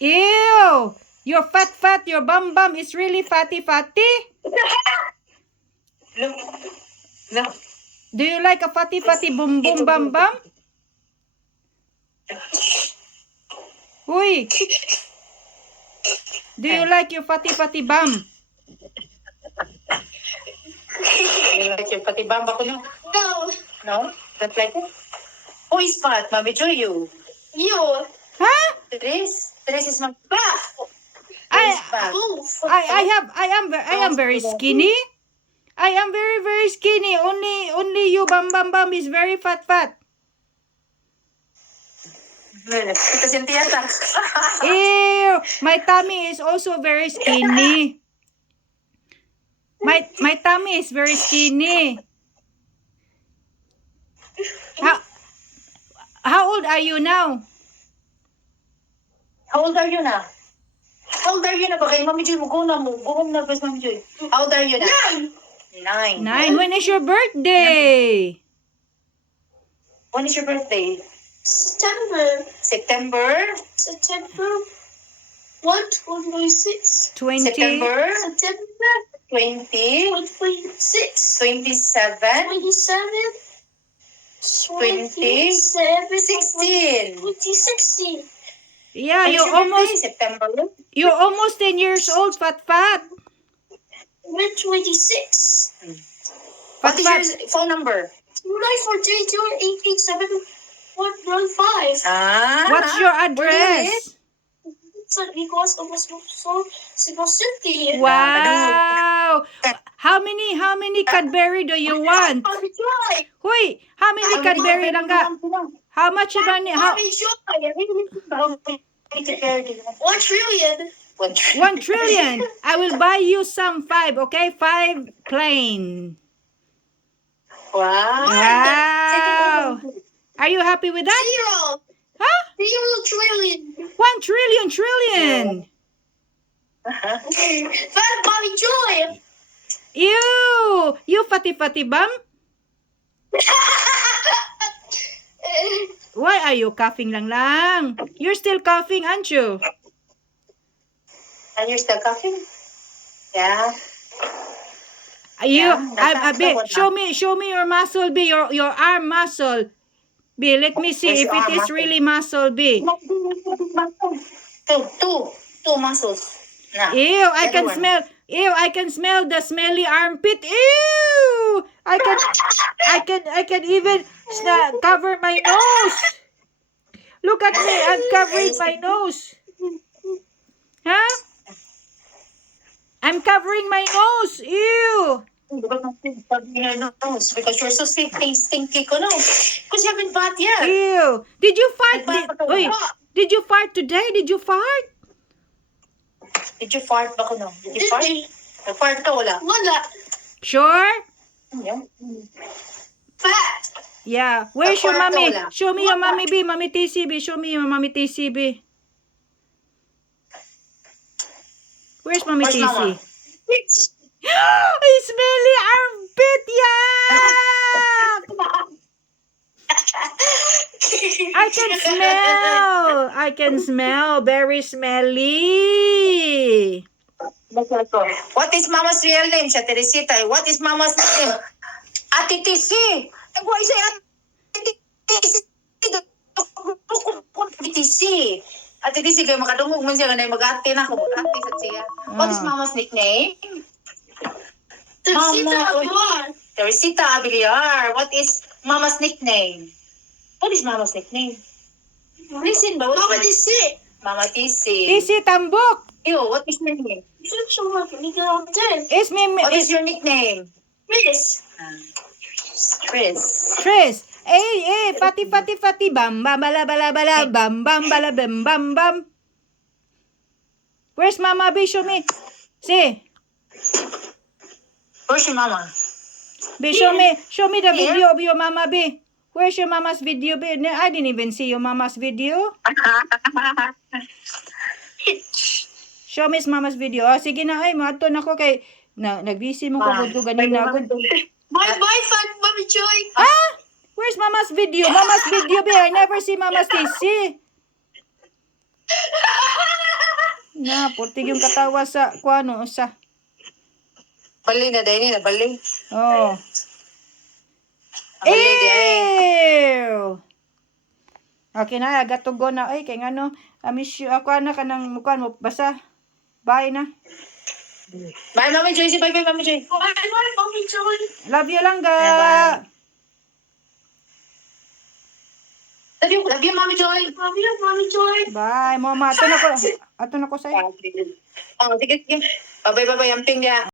Ew! You're fat. Your bum is really fatty. Look. Look. Do you like a fatty bum bum? Uy! Do you like your fatty bum? You like your pati bamba ko no? No. No? Don't like it? Who is fat? Mami Joy, you. You. Huh? Tres is my Fat. Who is fat? I am very skinny. I am very skinny. Only you bum is very fat. Kita Cynthia ta. Ew! My tummy is also very skinny. My tummy is very skinny. How old are you now? How old are you na? How old are you na? Baka yung Mami Joy mo guna mo. Guhom na bas Mami Joy. How old are you na? 9. 9. When is your birthday? When is your birthday? September. September? September. 126. 20. September? September 20? 26. 27? 27. 20? 16. 2016. Yeah, When is your birthday? September? you're almost 10 years old, fat. 26. What is your phone number? 942887195. Ah. What's your address? Because of Cebu City. Wow. How many Cadbury do you want? Mami Joy. Huy, how many Cadbury lang ka? How much money? How Mami Joy. 1 trillion. 1 trillion. I will buy you some 5, okay? 5 plain. Wow. Wow. Are you happy with that? Zero. Huh? 0 trillion. 1 trillion. Fat Mami Joy. Ew! You fatty bum? Why are you coughing lang? You're still coughing, aren't you? And you're still coughing? Yeah. Show me your muscle, B. Your arm muscle. B, let me see if it is really muscle, B. Two muscles. Nah. Ew, I can smell the smelly armpit. Ew! I can even cover my nose. Look at me, I'm covering my nose. Huh? I'm covering my nose. Ew! Because you're so stinky ko no. Because you haven't bath yet. Ew! Did you fart? Did you fart today? Did you fart? Did you fart ba ko no? Did you fart? Nag-fart ka wala? Wala. Sure? Fat. Yeah. Where's your Nag-fart ka mommy? wala? Show me your mommy, B. Mommy TCB. Show me your mommy TCB. Where's mommy Where's TC? mama? Smelly armpit, yuck! I can smell. Very smelly. What is mama's real name? Siya, Teresita. What is mama's name? Ate TC. Nagwa siya Ate TC. Ate TC. Ate TC, kayo makadungog man siya. Ganay mag-ate na ako. Mag-ate sa siya. What is mama's nickname? Teresita Mama, Aguilar. Teresita Abiliar. What is mama's nickname? What is mama's nickname? Listen ba? Mama DC. Mama TC. TC Tambok. Ew, what is your name? It's What is your nickname? Miss. Chris. Tris. Fatty, bam, bam, bala, bam, bam, bala, bam. Where's Mama B? Show me. See. Where's your mama? B, show me the video of your Mama B. Where's your mama's video, B? I didn't even see your mama's video. Show me mama's video. Oh, sige na, ay, mato na ko kay, nag-busy mo ko ganina. Bye, Fat Mami Joy. Ah! Where's mama's video? Mama's video, B. I never see mama's TC. Na, portig yung katawa sa kuano usa. Bali na dahil na, bali. Oh. Bali di ay. Ew! Okay na, agatugo na. Ay, kay ngano, I miss you. Ako na ka ng mukha mo. Basta. Bye na. Bye, Mama Joy. Bye, bye, Mama Joy. Bye, Mommy Joy. Love you lang, ga. Bye. Love you, Mama Joy. Love you, Mommy Joy. Bye, mama. Ato na ko sa'yo. Oh, sige, sige. Bye, bye, bye, bye. Amping niya.